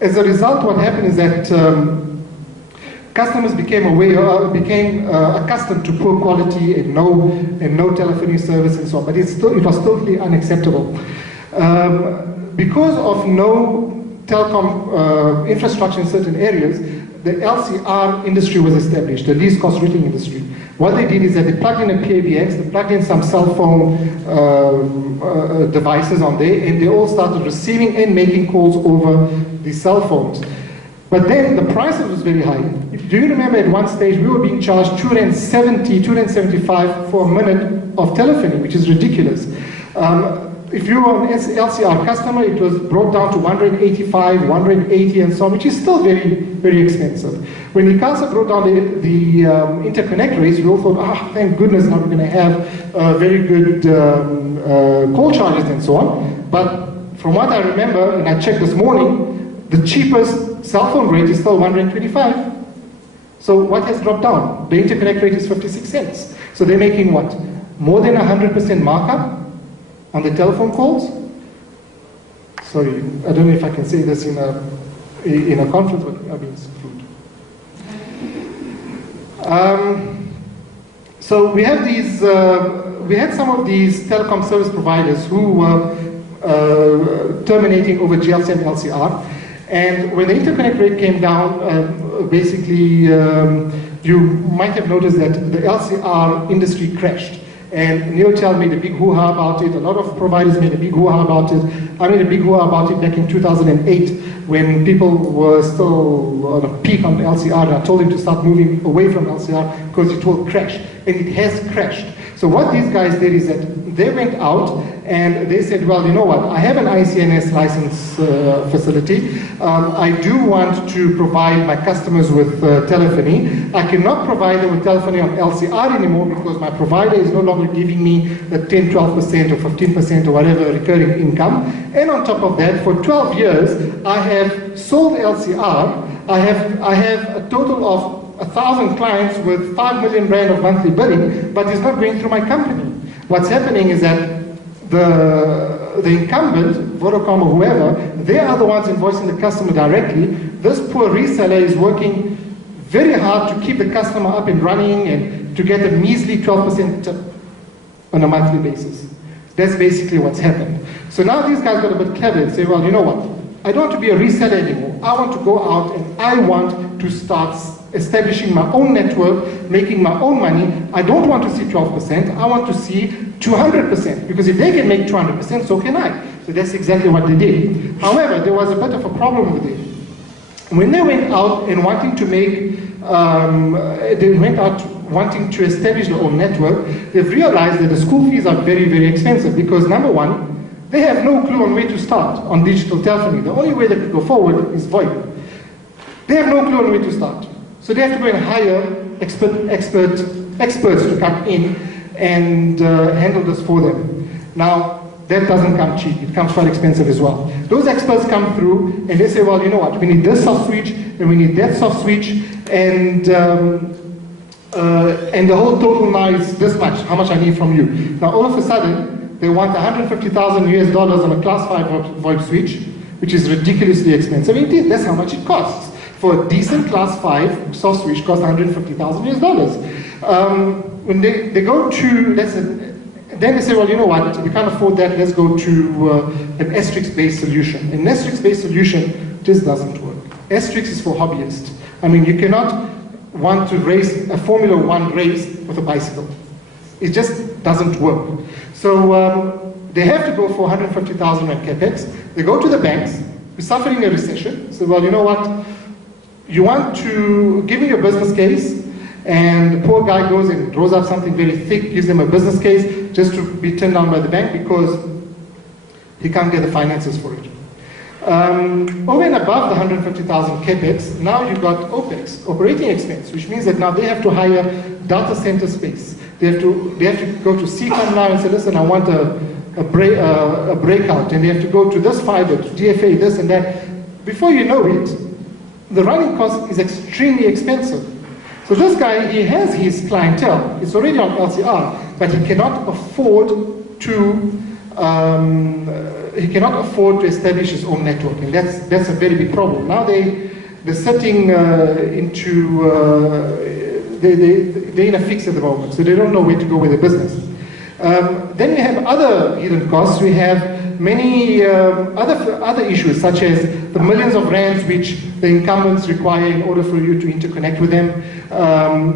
as a result, what happened is that customers became accustomed to poor quality and no telephony service and so on. But it was totally unacceptable. Because of no telecom infrastructure in certain areas, the LCR industry was established, the least cost routing industry. What they did is that they plugged in a PABX, they plugged in some cell phone devices on there, and they all started receiving and making calls over the cell phones. But then the prices was very high. Do you remember at one stage we were being charged 270, 275 for a minute of telephony, which is ridiculous. If you were an LCR customer, it was brought down to 185, 180 and so on, which is still very, very expensive. When ICASA brought down the interconnect rates, we all thought, thank goodness now we're going to have very good call charges and so on. But from what I remember, and I checked this morning, the cheapest cell phone rate is still 125. So what has dropped down? The interconnect rate is 56 cents. So they're making what? More than 100% markup on the telephone calls? Sorry, I don't know if I can say this in a conference, but I mean, it's food. So we have these, we had some of these telecom service providers who were terminating over GLC and LCR. And when the interconnect rate came down, basically, you might have noticed that the LCR industry crashed. And Neotel made a big hoo-ha about it. A lot of providers made a big hoo-ha about it. I made a big hoo-ha about it back in 2008 when people were still on a peak on LCR. And I told them to start moving away from LCR because it will crash. And it has crashed. So what these guys did is that they went out and they said, well, you know what, I have an ICNS license facility. I do want to provide my customers with telephony. I cannot provide them with telephony on LCR anymore because my provider is no longer giving me the 10, 12% or 15% or whatever recurring income. And on top of that, for 12 years, I have sold LCR. I have a total of 1,000 clients with 5 million rand of monthly billing, but it's not going through my company. What's happening is that the incumbent, Vodacom or whoever, they are the ones invoicing the customer directly. This poor reseller is working very hard to keep the customer up and running and to get a measly 12% tip on a monthly basis. That's basically what's happened. So now these guys got a bit clever and say, well, you know what? I don't want to be a reseller anymore. I want to go out and I want to start establishing my own network, making my own money. I don't want to see 12%, I want to see 200%, because if they can make 200%, so can I. So that's exactly what they did. However, there was a bit of a problem with it. When they went out and wanting to make, wanting to establish their own network, they've realized that the school fees are very, very expensive, because number one, they have no clue on where to start on digital telephony. The only way they could go forward is VoIP. They have no clue on where to start. So they have to go and hire experts to come in and handle this for them. Now, that doesn't come cheap. It comes quite expensive as well. Those experts come through and they say, well, you know what, we need this soft switch and we need that soft switch, and the whole total now is this much, how much I need from you. Now, all of a sudden, they want $150,000 on a class 5 VoIP switch, which is ridiculously expensive. Indeed, that's how much it costs. For a decent class 5 soft switch costs $150,000. When they go to, then they say, well, you know what, we can't afford that, let's go to an asterisk-based solution. An asterisk-based solution just doesn't work. Asterisk is for hobbyists. I mean, you cannot want to race a Formula 1 race with a bicycle. It just doesn't work. So they have to go for 150,000 Rand capex. They go to the banks, we're suffering a recession. So, well, you know what? You want to give me your business case, and the poor guy goes and draws up something very thick, gives them a business case just to be turned down by the bank because he can't get the finances for it. Over and above the 150,000 capex, now you've got OPEX, operating expense, which means that now they have to hire data center space. They have to go to CCOM now and say, listen, I want a breakout, and they have to go to this fiber, to DFA, this and that. Before you know it, the running cost is extremely expensive. So this guy, he has his clientele. It's already on LCR, but he cannot afford to he cannot afford to establish his own network, and that's a very big problem. Now they're sitting they're in a fix at the moment, so they don't know where to go with their business. Then we have other hidden costs. We have many other issues, such as the millions of rands which the incumbents require in order for you to interconnect with them,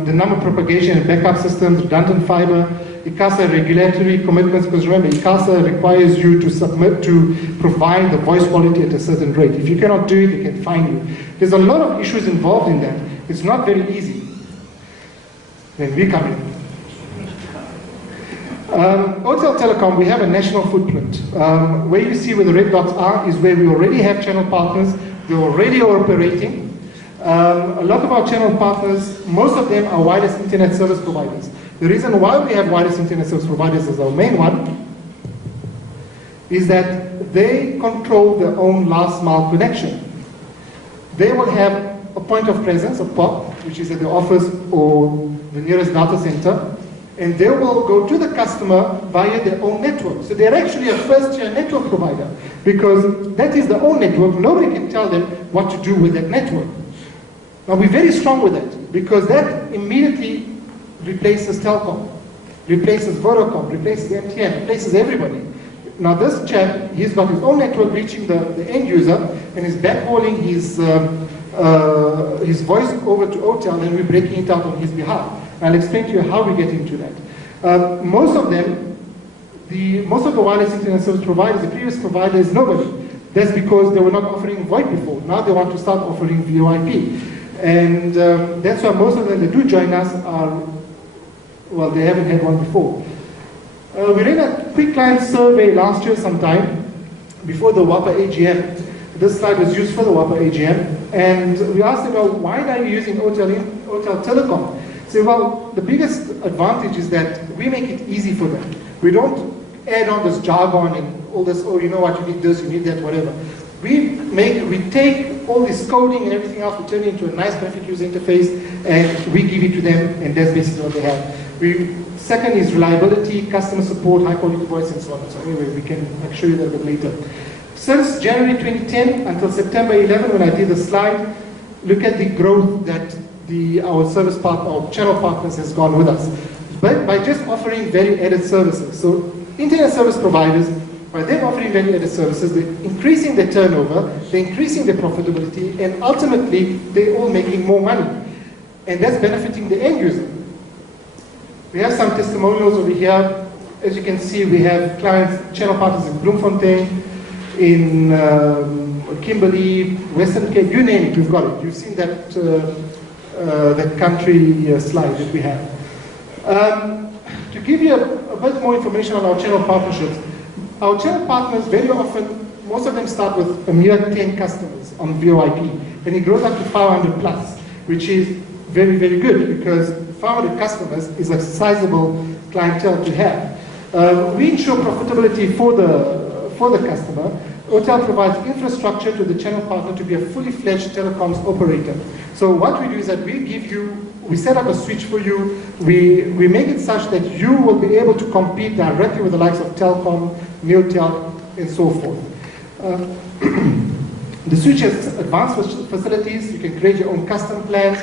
the number of propagation and backup systems, redundant fiber, ICASA regulatory commitments, because remember, ICASA requires you to submit to provide the voice quality at a certain rate. If you cannot do it, they can fine you. There's a lot of issues involved in that. It's not very easy. Then we come in. Hotel Telecom, we have a national footprint. Where you see where the red dots are is where we already have channel partners. They're already operating. A lot of our channel partners, most of them are wireless internet service providers. The reason why we have wireless internet service providers as our main one is that they control their own last mile connection. They will have a point of presence, a POP, which is at the office or the nearest data center, and they will go to the customer via their own network. So they're actually a first-tier network provider, because that is their own network. Nobody can tell them what to do with that network. Now we're very strong with that, because that immediately replaces Telcom, replaces Vodacom, replaces MTN, replaces everybody. Now this chap, he's got his own network reaching the end user, and he's backhauling his voice over to Otel, and we're breaking it out on his behalf. I'll explain to you how we get into that. Most of the wireless internet service providers, the previous provider is nobody. That's because they were not offering VoIP before. Now they want to start offering VoIP. And that's why most of them that do join us are, well, they haven't had one before. We ran a quick client survey last year sometime, before the WAPA AGM. This slide was used for the WAPA AGM. And we asked them, well, why are you using Hotel Telecom? So, well, the biggest advantage is that we make it easy for them. We don't add on this jargon and all this, oh, you know what, you need this, you need that, whatever. We take all this coding and everything else, we turn it into a nice graphic user interface, and we give it to them, and that's basically what they have. Second is reliability, customer support, high quality voice, and so on. So anyway, I'll show you that a bit later. Since January 2010 until September 11, when I did the slide, look at the growth that our service partner, our channel partners has gone with us. But by just offering value-added services. So internet service providers, by them offering value-added services, they're increasing their turnover, they're increasing their profitability, and ultimately, they're all making more money. And that's benefiting the end user. We have some testimonials over here. As you can see, we have clients, channel partners in Bloemfontein, in Kimberley, Western Cape, you name it, we've got it. You've seen that country slide that we have. To give you a bit more information on our channel partnerships, our channel partners very often, most of them start with a mere 10 customers on VoIP, and it grows up to 500 plus, which is very, very good, because 500 customers is a sizable clientele to have. We ensure profitability for the customer. Hotel provides infrastructure to the channel partner to be a fully fledged telecoms operator. So what we do is that we set up a switch for you, we make it such that you will be able to compete directly with the likes of Telcom, Neotel, and so forth. The switch has advanced facilities. You can create your own custom plans,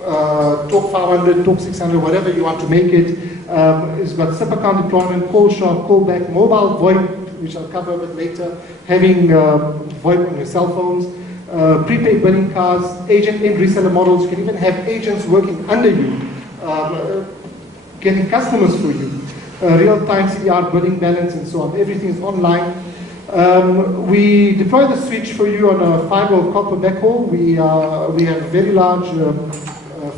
Talk 500, Talk 600, whatever you want to make it. It's got SIP account deployment, call shop, call back, mobile VoIP, which I'll cover a bit later, having VoIP on your cell phones, prepaid billing cards, agent and reseller models. You can even have agents working under you, getting customers for you, real-time CDR billing balance and so on. Everything is online. We deploy the switch for you on a fiber or copper backhaul. We have a very large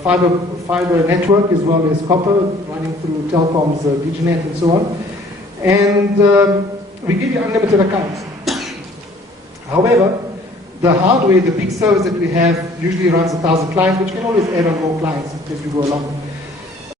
fiber network as well as copper running through Telcom's DigiNet and so on. And we give you unlimited accounts. However, the hardware, the big service that we have, usually runs 1,000 clients, which can always add on more clients as you go along.